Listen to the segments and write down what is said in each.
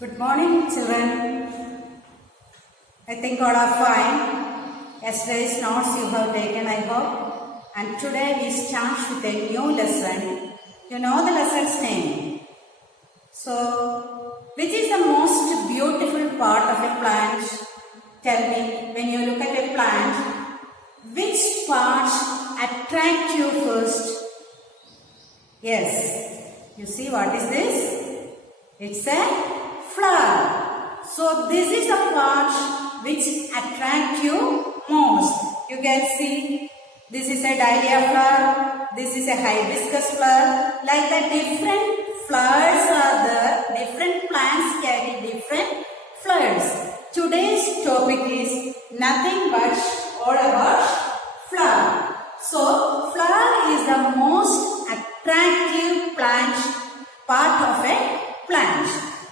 Good morning, children. I think all are fine. Yesterday's notes you have taken, I hope. And today we start with a new lesson. You know the lesson's name. So, which is the most beautiful part of a plant? Tell me, when you look at a plant, which parts attract you first? Yes. You see what is this? It's a flower. So this is the part which attract you most. You can see this is a dahlia flower, this is a hibiscus flower. Like that, different flowers are there, different plants carry different flowers. Today's topic is nothing but all about flower. So flower is the most attractive part of a plant.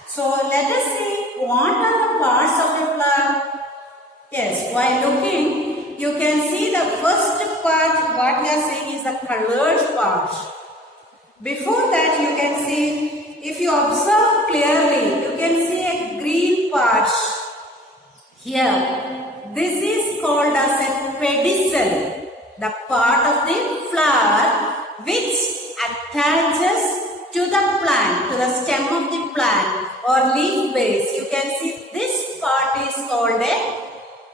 So let us see what are the parts of a flower. Yes, while looking, you can see the first part, what we are saying is the colored part. Before that, you can see, if you observe clearly, you can see a green part. Here, this is called as a pedicel, the part of the flower which attaches to the plant, to the stem of the plant or leaf base. You can see this part is called a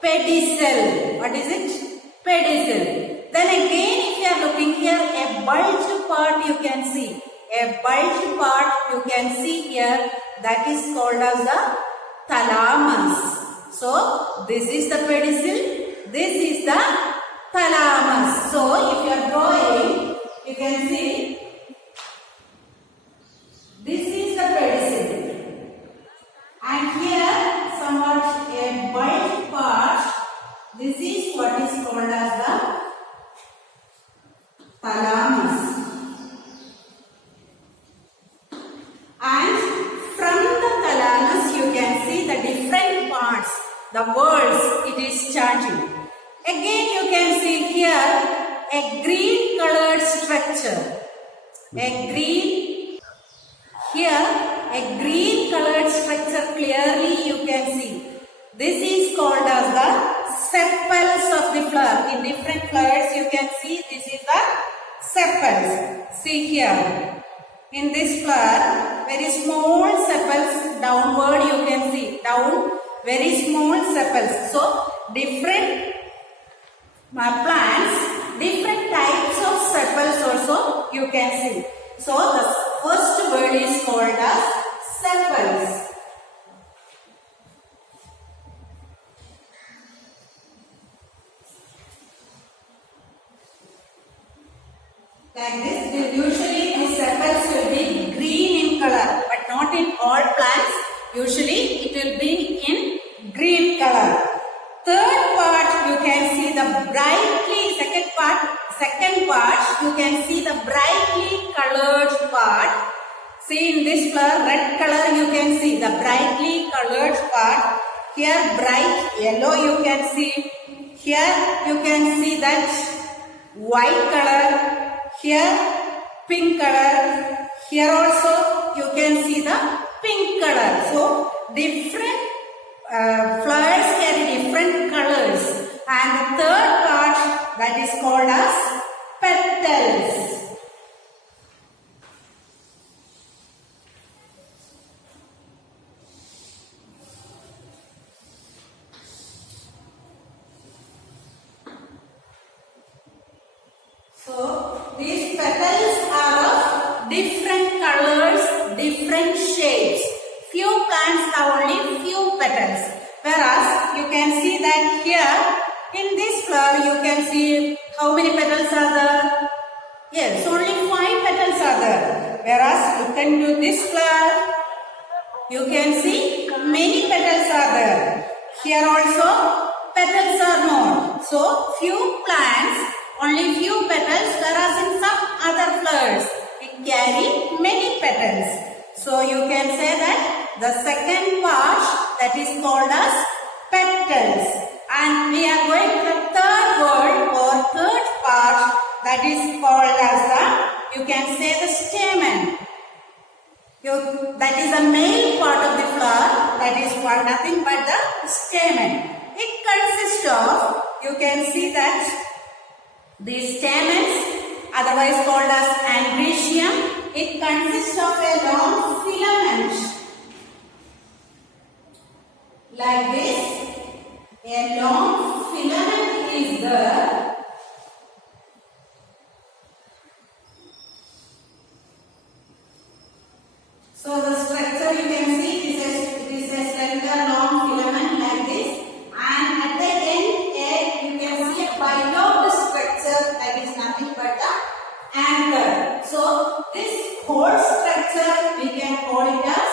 pedicel. What is it? Pedicel. Then again, if you are looking here, a bulged part you can see. A bulged part you can see here, that is called as the thalamus. So, this is the pedicel, this is the thalamus. So, if you are drawing, you can see this is the pedicel. And here, somewhat a bulged part, this is what is called as the thalamus. And from the thalamus, you can see the different parts, the whorls it is starting. Again, you can see here a green colored structure. A green colored structure clearly you can see. This is called as the sepals of the flower. In different flowers you can see this is the sepals. See here. In this flower, very small sepals downward you can see. Down, very small sepals. So, different plants, different types of sepals also you can see. So, the first word is called as sepals. Like this, usually the sepals will be green in color, but not in all plants. Usually it will be in green color. Third part, you can see the brightly, second part, you can see the brightly colored part. See in this flower, red color you can see the brightly colored part. Here bright yellow you can see. Here you can see that white color. Here pink color. Here also you can see the pink color. So different flowers carry different colors. And the third part, that is called as petals. So, these petals are of different colors, different shapes. Few plants have only few petals. Whereas, you can see that here, in this flower, you can see how many petals are there? Yes, only 5 petals are there. Whereas, look into this flower, you can see many petals are there. Here also, petals are more. So, few plants, only few petals, whereas in some other flowers, it carry many petals. So, you can say that the second part, that is called as petals. And we are going to the third word or third part, that is called as the, you can say the stamen. That is the male part of the flower. nothing but the stamen. It consists of, you can see that these stamens, otherwise called as androecium, it consists of a long filament like this. A long filament is there. So the structure you can see it is a slender long filament like this, and at the end you can see a bilobed structure that is nothing but the anchor. So this whole structure we can call it as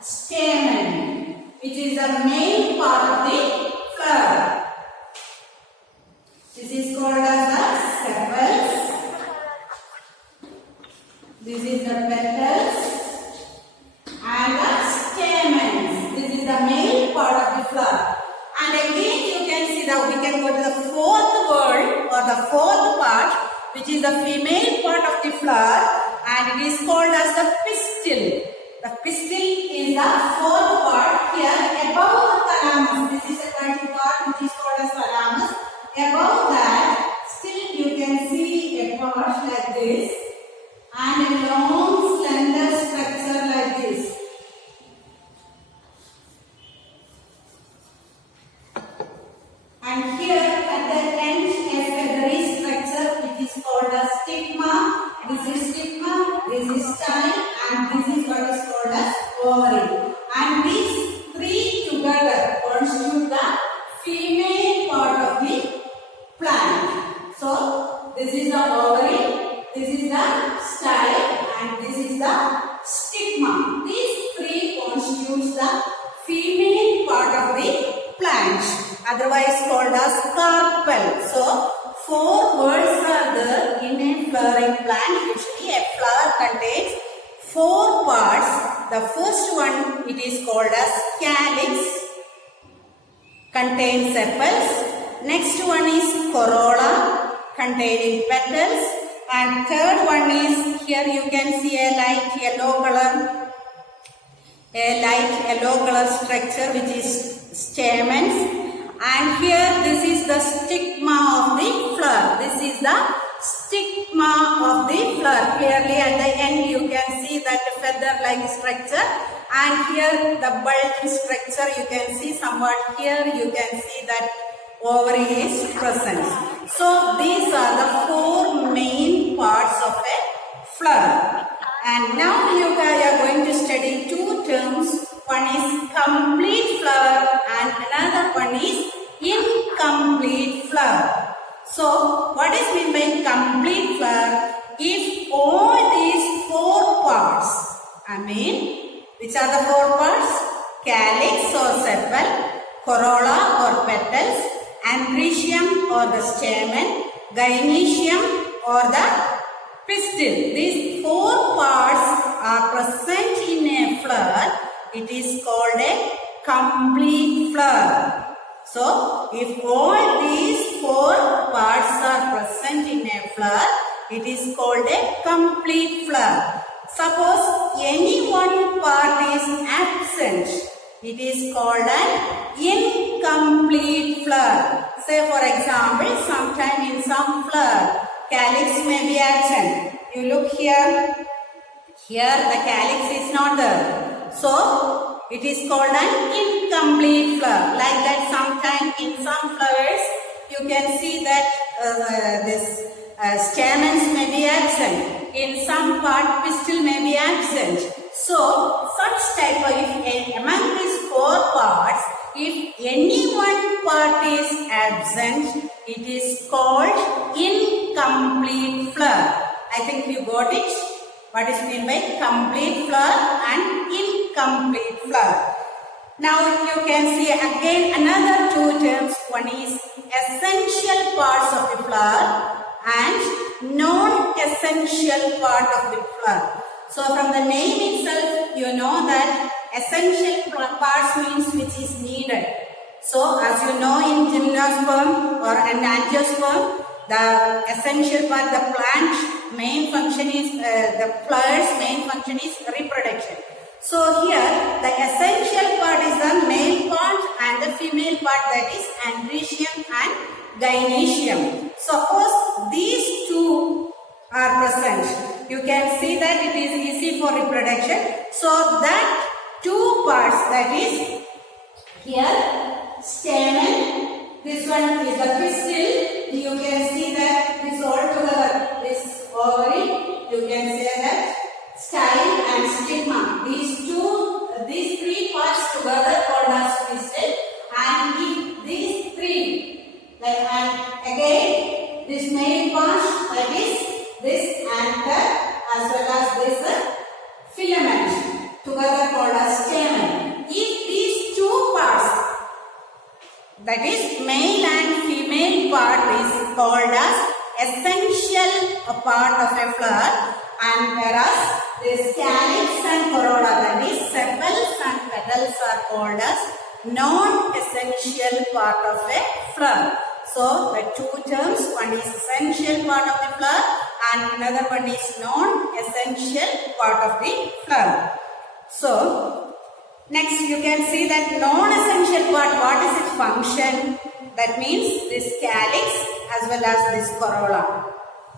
stamen, which is the main part of the flower. This is called as the sepals. This is the petals and the stamens. This is the main part of the flower. And again you can see that we can go to the fourth word or the fourth part, which is the female part of the flower, and it is called as the pistil. The pistil is the fourth part here above the thalamus. This is the cutting part which is called as thalamus. Above that, still you can see a part like this and a long slender structure like this. And here at the end a feathery structure which is called as stigma. This is stigma, this is style, and this is what is called as ovary. And these three together constitute the female part of the plant. So this is the ovary, this is the style, and this is the stigma. These three constitutes the female part of the plant, otherwise called as carpel. So four words are there in a flowering plant. Usually a flower contains four parts. The first one, it is called as calyx, contains sepals. Next one is corolla, containing petals. And third one is, here you can see a light yellow color structure which is stamens. And here this is the stigma of the flower. This is the stigma of the flower. Clearly at the end you can see that feather-like structure, and here the bulging structure you can see somewhat. Here you can see that ovary is present. So these are the four main parts of a flower. And now you guys are going to study two terms. One is complete flower and another one is incomplete flower. So what is meant by complete flower? If all these four parts, which are the four parts? Calyx or sepal, corolla or petals, androecium or the stamen, gynoecium or the pistil. These four parts are present in a flower. It is called a complete flower. So, if all these four parts are present in a flower, it is called a complete flower. Suppose any one part is absent, it is called an incomplete flower. Say for example, sometime in some flower, calyx may be absent. You look here, the calyx is not there. So, it is called an incomplete flower. Like that, sometime in some flowers, you can see that this stamens may be absent. In some part, pistil may be absent. So, such type of, if among these four parts, if any one part is absent, it is called incomplete flower. I think you got it. What is meant by complete flower and incomplete flower. Now you can see again another two terms. One is essential parts of the flower and non-essential part of the flower. So from the name itself, you know that essential parts means which is needed. So as you know, in gymnosperm or an angiosperm, the essential part, the plant main function is, the flower's main function is reproduction. So here, the essential part is the male part, that is androecium and gynoecium. Suppose these two are present, you can see that it is easy for reproduction. So that two parts, that is here stamen, this one is the pistil. You can see that this all together, this ovary, you can say that style and stigma. These three parts together called as pistil, and if these three, and again this male part, that is this anther as well as this filament together called as stamen. If these two parts, that is male and female part, is called as essential part of a flower, and whereas this calyx and corolla, that is sepals and petals, are called as non-essential part of a flower. So the two terms, one is essential part of the flower and another one is non-essential part of the flower. So next you can see that non-essential part, what is its function? That means this calyx as well as this corolla.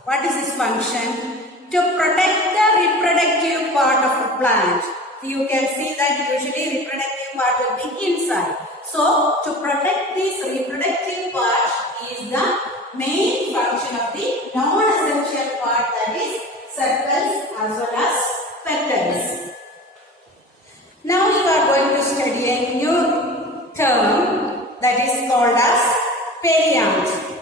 What is its function? To protect the reproductive part of the plant. You can see that usually reproductive part will be inside. So to protect this reproductive part is the main function of the non-essential part, that is sepals as well as petals. Now you are going to study a new term that is called as perianth.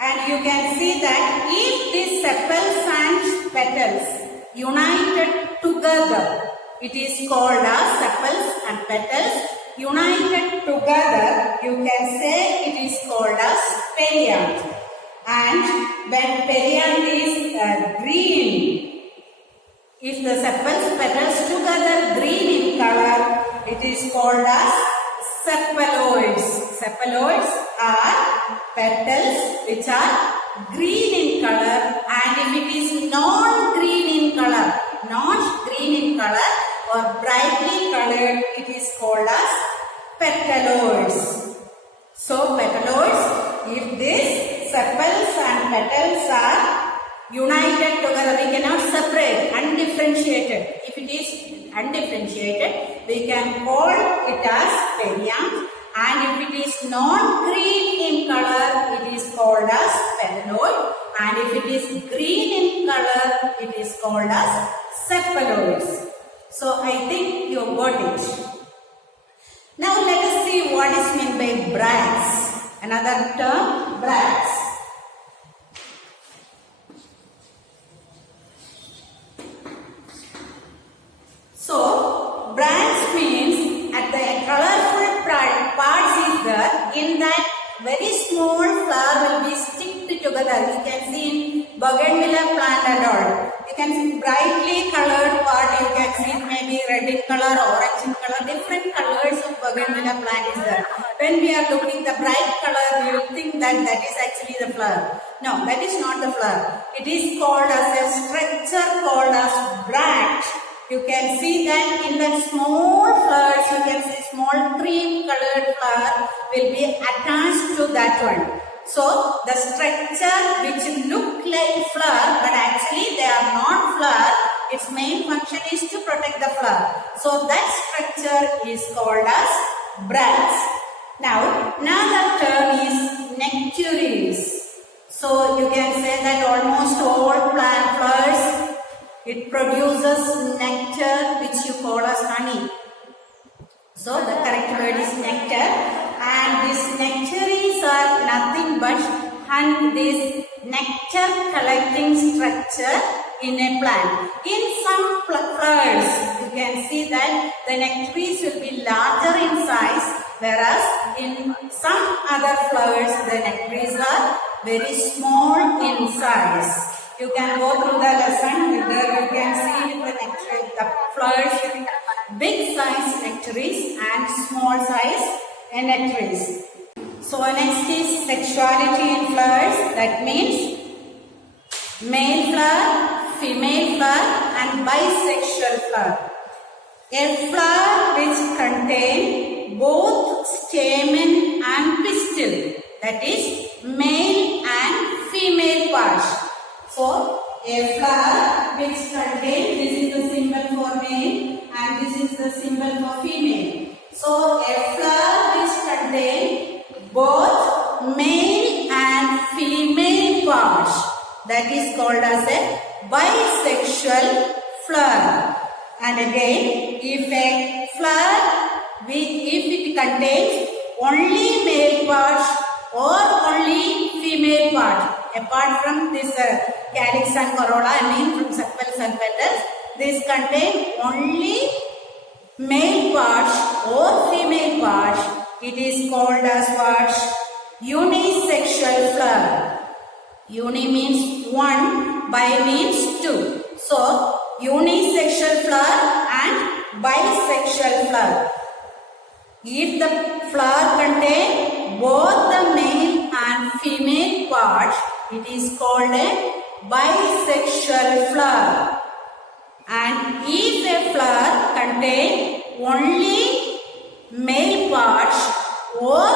And you can see that if these sepals and petals united together, it is called as sepals and petals united together, you can say it is called as perianth. And when perianth is green, if the sepals, petals together green in color, it is called as sepaloids. Sepaloids are petals which are green in color, and if it is non-green in color, not green in color or brightly colored, it is called as petaloids. So petaloids, if these sepals and petals are united together, we cannot separate, undifferentiated. If it is undifferentiated, we can call it as perianth, and if it is non-green in color, it is called as petaloid, and if it is green in color, it is called as sepaloids. So I think you got it. Now let us see what is meant by bracts. Another term, bracts. So bracts means at the colorful parts is there, in that very small flower will be sticked together. You can see in bougainvillea plant and all. You can see brightly colored part, you can see maybe red in color, orange in color, different colors of bougainvillea plant is there. When we are looking the bright color, we will think that that is actually the flower. No, that is not the flower. It is called as a structure called as bract. You can see that in the small flowers, you can see small cream colored flower will be attached to that one. So the structure which look like flower, but actually they are not flower, its main function is to protect the flower. So that structure is called as bracts. Now another term is nectaries. So you can say that almost all plant flowers, it produces nectar which you call as honey. So the correct word is nectar, and these nectaries are nothing but this nectar collecting structure in a plant. In some flowers, you can see that the nectaries will be larger in size, whereas in some other flowers the nectaries are very small in size. You can go through the lesson, there you can see with the nectar, the flowers with big size nectaries and small size nectaries. So next is sexuality in flowers. That means male flower, female flower and bisexual flower. A flower which contains both stamen and pistil. That is male and female parts. So a flower which contains, this is the symbol for male and this is the symbol for female. So a flower which contains both male and female parts, that is called as a bisexual flower. And again, if a flower if it contains only male parts or only female parts, apart from this calyx and corolla, from sepals and petals, this contains only male parts or female parts. It is called as what? Unisexual flower. Uni means one, bi means two. So, unisexual flower and bisexual flower. If the flower contains both the male and female parts, it is called a bisexual flower. And if a flower contains only male parts or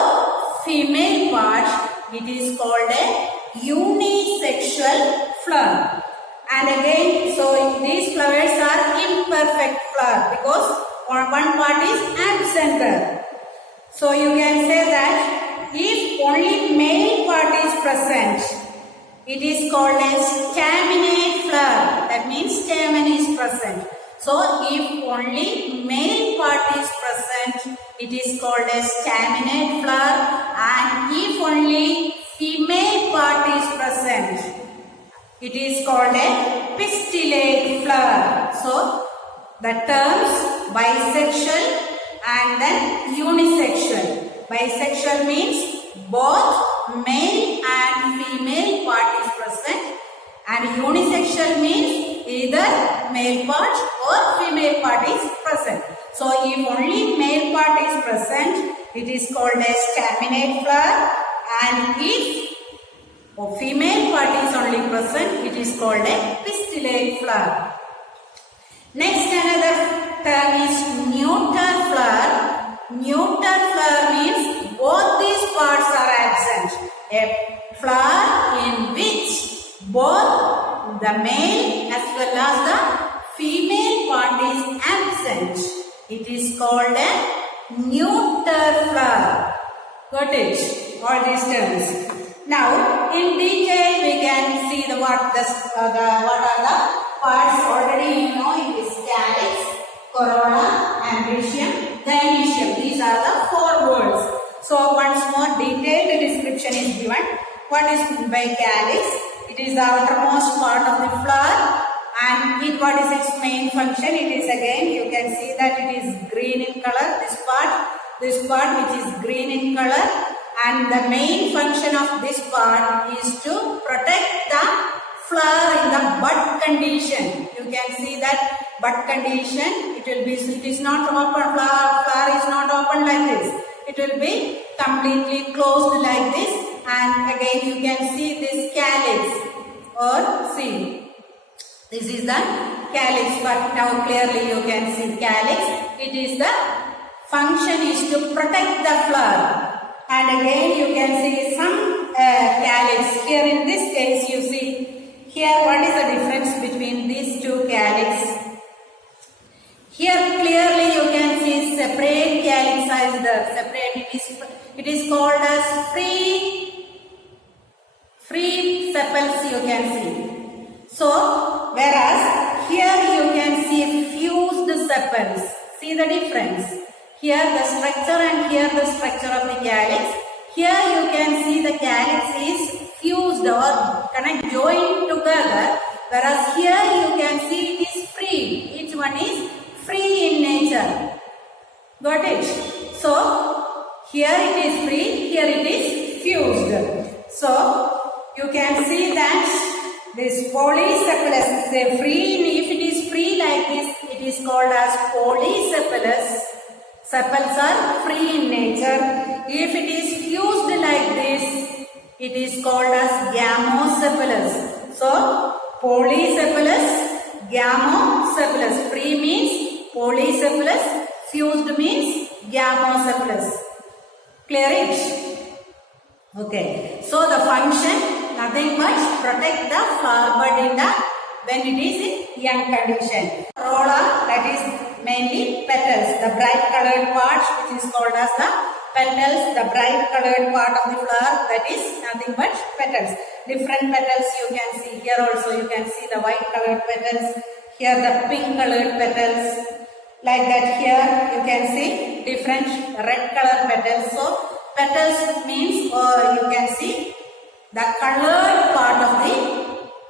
female parts, it is called a unisexual flower. And again, so these flowers are imperfect flower because one part is absent there. So you can say that if only male part is present, it is called a staminate flower. That means stamen is present. So if only male part is present, it is called a staminate flower. And if only female part is present, it is called a pistillate flower. So the terms bisexual and then unisexual. Bisexual means both male and female part is present, and unisexual means either male part or female part is present. So if only male part is present, it is called a staminate flower, and if female part is only present, it is called a pistillate flower. Next, another term is neuter flower. Neuter flower means both these parts are absent. A flower in which both the male as well as the female part is absent. It is called a neuter flower. Got it? All these terms. Now, in detail, we can see what are the parts already you know. It is calyx, corolla, ambitium, gynecium. These are the four words. So, once more detailed description is given. What is meant by calyx? It is the outermost part of the flower, and what is its main function? It is again, you can see that it is green in color. This part which is green in color. And the main function of this part is to protect the flower in the bud condition. You can see that bud condition, it is not open, flower is not open like this. It will be completely closed like this, and again you can see this calyx or see. This is the calyx, but now clearly you can see calyx. It is the function is to protect the flower. And again you can see some calyx. Here in this case you see, here what is the difference between these two calyx? Here clearly you can see separate calyx is there. Separate, it is called as free sepals you can see. So whereas here you can see fused sepals. See the difference? Here the structure and here the structure of the calyx. Here you can see the calyx is fused or joined together, whereas here you can see it is free. Each one is free in nature. Got it? So here it is free, here it is fused. So you can see that this polysepalous is free. If it is free like this, it is called as polysepalous. Sepals are free in nature. If it is fused like this, it is called as gamosepalous. So, polysepalous, gamosepalous. Free means polysepalous, fused means gamosepalous. Clear it? Okay. So the function nothing but protect the flower bud in the when it is in young condition. Corolla, that is mainly petals. The bright colored part which is called as the petals. The bright colored part of the flower, that is nothing but petals. Different petals you can see here also. You can see the white colored petals. Here the pink colored petals. Like that here you can see different red colored petals. So petals means you can see the colored part of the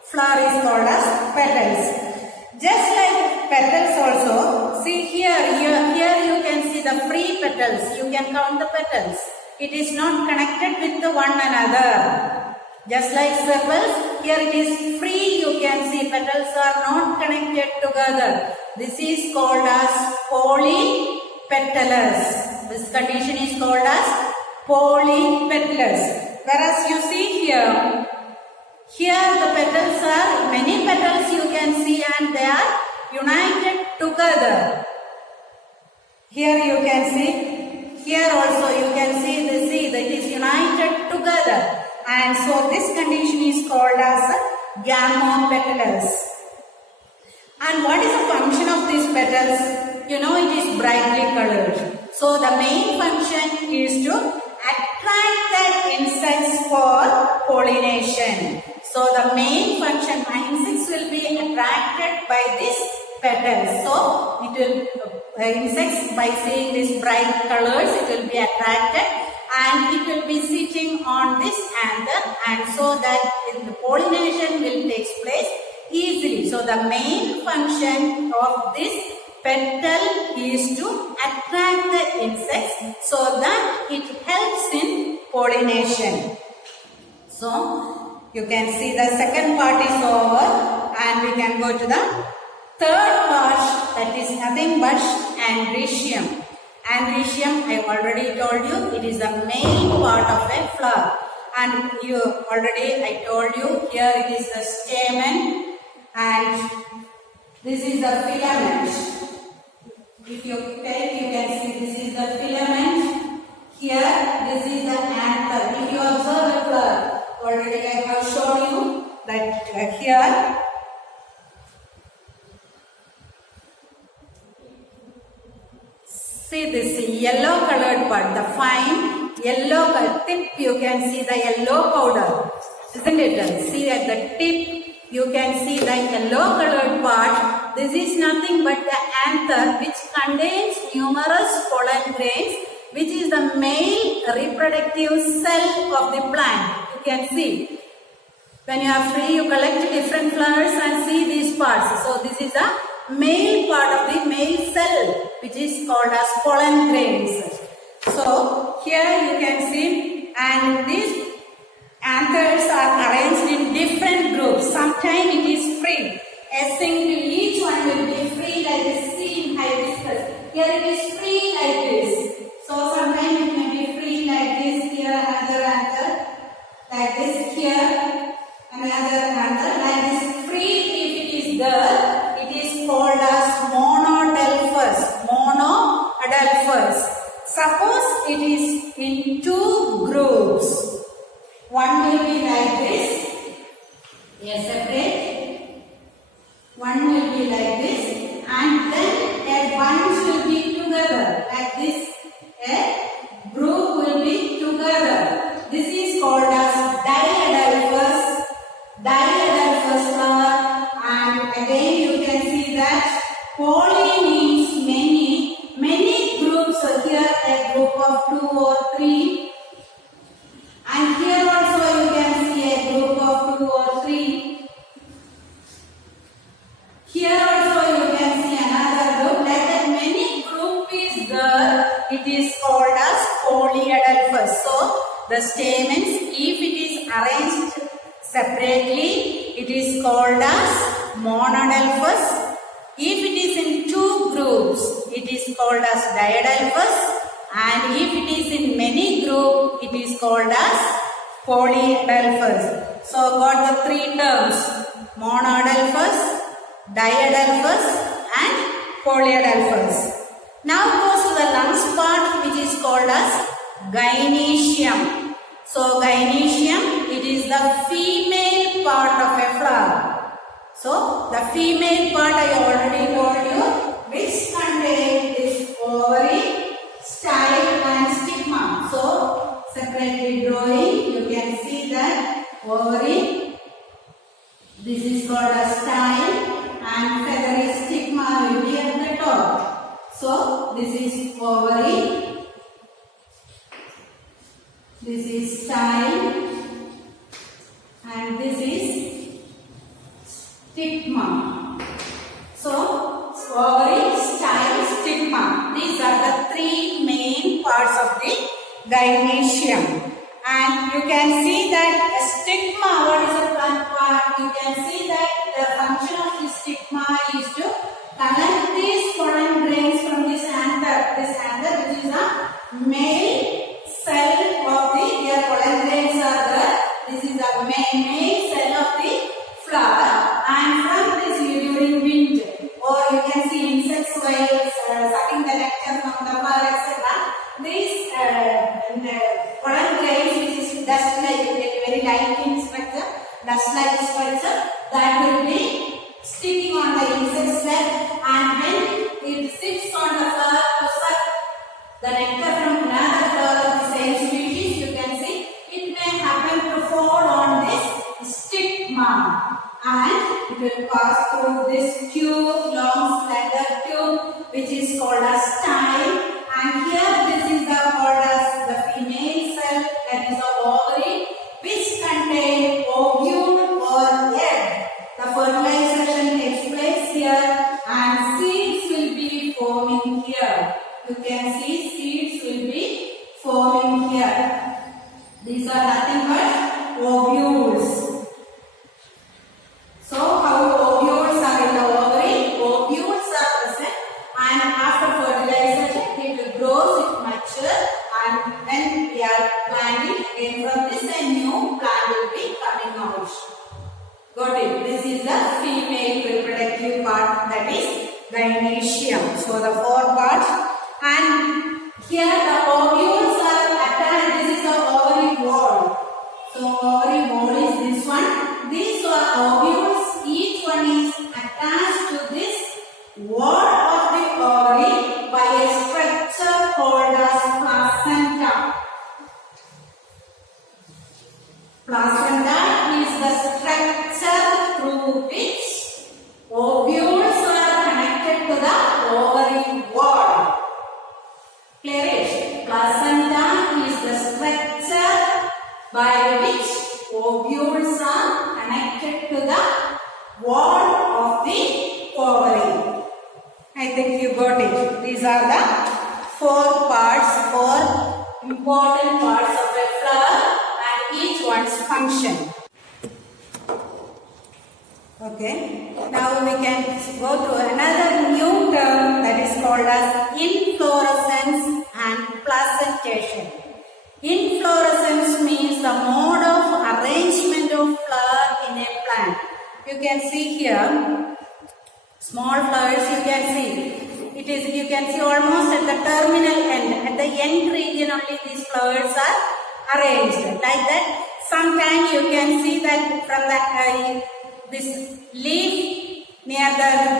flower is called as petals. Just like petals also, see here you can see the free petals. You can count the petals. It is not connected with one another. Just like sepals, here it is free. You can see petals are not connected together. This is called as polypetalous. This condition is called as polypetalous. Whereas you see here the petals are, many petals you can see and they are united together. Here you can see, here also you can see the seed, it is united together. And so this condition is called as gamopetalous. And what is the function of these petals? You know, it is brightly colored. So the main function is to attract the insects for pollination. So the main function, insects will be attracted by this petals. So it will, insects by seeing these bright colors, it will be attracted and it will be sitting on this anther, and so that the pollination will take place easily. So the main function of this petal is to attract the insects so that it helps in pollination. So you can see the second part is over and we can go to the third part, that is nothing but androecium. Androecium, I already told you, it is the main part of a flower. And I told you, here it is the stamen and this is the filament. If you take, you can see this is the filament. Here, this is the anther. If you observe the flower, already I have shown you that here. See this yellow colored part, the fine yellow tip, you can see the yellow powder, isn't it? See at the tip, you can see the yellow colored part. This is nothing but the anther which contains numerous pollen grains, which is the male reproductive cell of the plant. You can see. When you are free, you collect different flowers and see these parts. So this is the male part of the male cell, which is called as pollen grains. So here you can see, and these anthers are arranged in different groups. Sometimes it is free. A single, each one will be free like this. See in hibiscus. Here it is free like this. So sometimes it may be free like this. Here another anther like this. Here another anther like this. Free if it is there. It is called as monodelphous. Monodelphous. Suppose it is in two groups. One will be like this, a separate. One will be like this, and then a bunch will be together like this. A group will be together. This is called as diadelphous. Diadelphous flower, and again you can see that poly means many groups. So here a group of 2 or 3, and here also you can see a group of 2 or 3. Here also you can see another group. Like that many group is there. It is called as polyadelphous. So the stamens, if it is arranged separately, it is called as monodelphous. If it is in two groups, it is called as diadelphous. And if it is in many groups, it is called as polyadelphous. So got the three terms: monodelphous, diadelphous and polyadelphous. Now goes to the lungs part, which is called as Gynoecium. So gynoecium, it is the female part of a flower. So the female part I already told you, which contains this ovary, style and stigma. So separately drawing, you can see that ovary, this is called a style, and feathery stigma will be at the top. So this is ovary, this is style, and this is stigma. So ovary, style, stigma. These are the three main parts of the gynoecium. And you can see that a stigma, what is a plant part? You can see that the function of the stigma is to collect these pollen grains from this anther. This anther, which is a male cell of the, here pollen grains are there. This is the male cell of the flower, and from this during winter, or you can see insects while sucking the nectar from the flower, etc. These pollen grains, which is dust-like, very light in structure, dust-like structure, that will be sticking on the insect's web, and when it sits on the flower to suck the nectar from another flower of the same species, you can see it may happen to fall on this stigma, and it will pass through this tube, long slender tube, which is called a style. And here this is the called as the female cell, that is the ovary, which contain ovule or egg. The fertilization takes place here, and seeds will be forming here. You can see seeds will be forming here. These are nothing but ovules. So how ovules are in the ovary? Ovules are present, and after fertilization it grows, it matures, and when we are planting again from this, a new plant will be coming out. Got it? This is the female reproductive part, that is gynoecium. So the four parts, and here the ovules are attached. This is the ovary wall. So ovary wall is this one. These are ovules. Each one is attached to this wall of the ovary by a structure called as placenta. Placenta is the structure through which ovules are connected to the ovary wall. Clear it? Placenta is the structure by which ovules are connected to the wall of the ovary. I think you got it. These are the four parts, four important parts of a flower, and each one's function. Okay. Now we can go to another new term, that is called as inflorescence and placentation. Inflorescence means the mode of arrangement of flower in a plant. You can see here small flowers. You can see it is. You can see almost at the terminal end, at the end region only these flowers are arranged like that. Sometimes you can see that from the this leaf near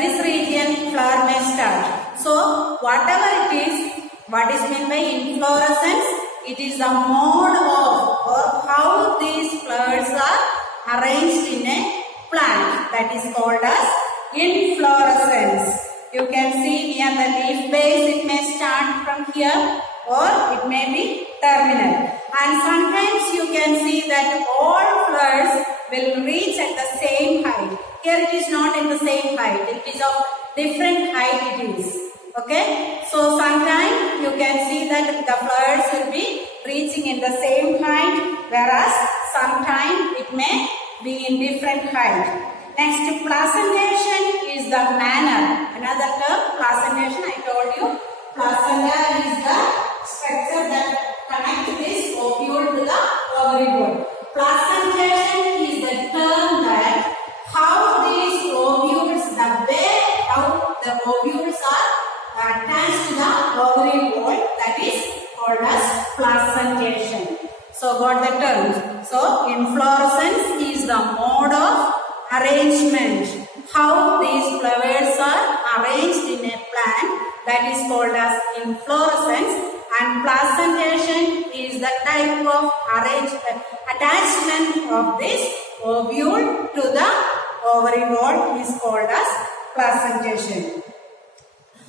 this region flower may start. So whatever it is, what is meant by inflorescence? It is the mode of or how these flowers are arranged in a plant, that is called as inflorescence. You can see near the leaf base it may start from here, or it may be terminal. And sometimes you can see that all flowers will reach at the same height. Here it is not in the same height. It is of different height it is. Okay. So sometimes you can see that the flowers will be reaching in the same height, whereas sometimes it may be in different height. Next, placentation is the manner. Another term, placentation, I told you. Placenta is the structure that connects this ovule to the ovary wall. Placentation is the term that how these ovules, the way how the ovules are attached to the ovary wall, that is called as placentation. So got the terms. So inflorescence is the mode of arrangement. How these flowers are arranged in a plant, that is called as inflorescence, and placentation is the type of attachment of this ovule to the ovary wall is called as placentation.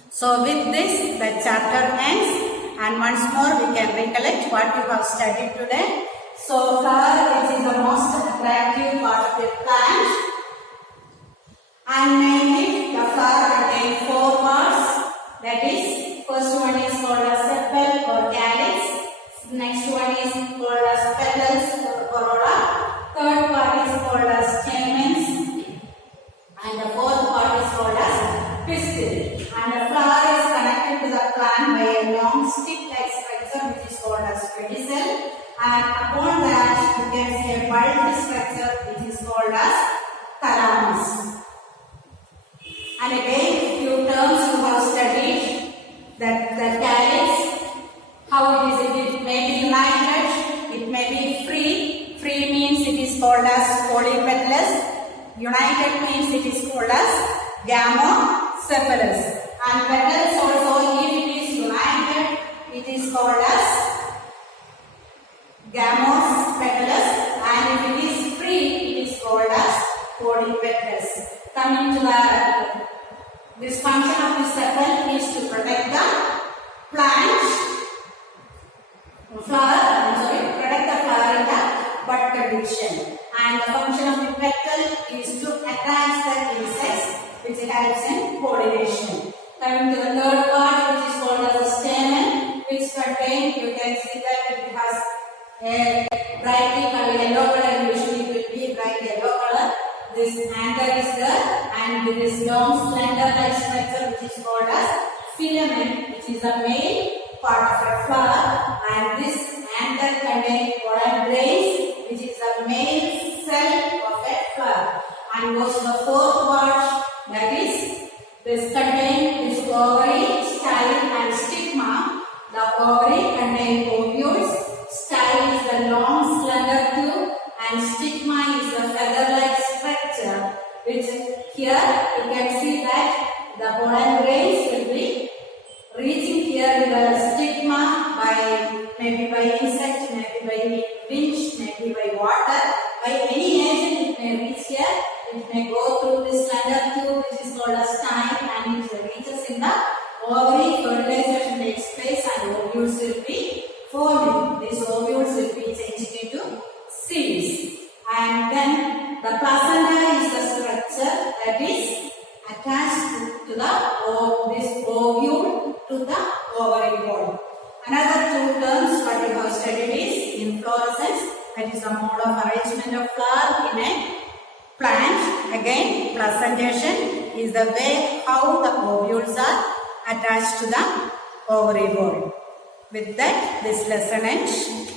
So with this the chapter ends, and once more we can recollect what you have studied today. So flower, which is the most attractive part of the plant, and mainly the flower contains 4 parts. That is, first one is called as sepal or calyx. Next one is called as petals or corolla. Third part is called as stamens, and the fourth part is called as pistil. And the flower is connected to the plant by a long stick-like structure which is called as pedicel. And upon that you can see a bulky structure which is called as thalamus. And again, few terms you have studied, that the calyx, how it is, it may be united, it may be free. Free means it is called as polypetalous. United means it is called as gamocephalous. And petals also, if it is united, it is called as gamocephalous, and if it is free, it is called as polypetalous. Coming to this function of the sepal is to protect the plant, protect the flower in the bud condition. And the function of the petal is to attract the insects, which helps in pollination. Coming to the third part, which is called as a stamen, which contains, you can see that it has a brightly colored yellow color, usually it will be bright yellow color. This anther is there, and with this long slender like structure which is called as filament, which is the main part of a flower, and this anther contains pollen grains, which is the main cell of a flower. And goes to the fourth part, that is, this contains this ovary, style and stigma. The ovary contains ovules, style is the long slender tube, and stigma is the feather-like structure, which here you can see that the pollen grains will be reaching here in the stigma by maybe by insect, maybe by winch, maybe by water, by any agent it may reach here. It may go through this slender tube which is called a style, and it reaches in the ovary. Fertilization takes place and ovules will be forming. These ovules will be changing into seeds. And then the placenta is the structure that is attached to this ovule to the ovary wall. Another 2 terms what you have studied is inflorescence, that is the mode of arrangement of flower in a plant. Again, placentation is the way how the ovules are attached to the ovary wall. With that, this lesson ends.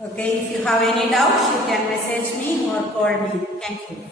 Okay, if you have any doubts, you can message me or call me. Thank you.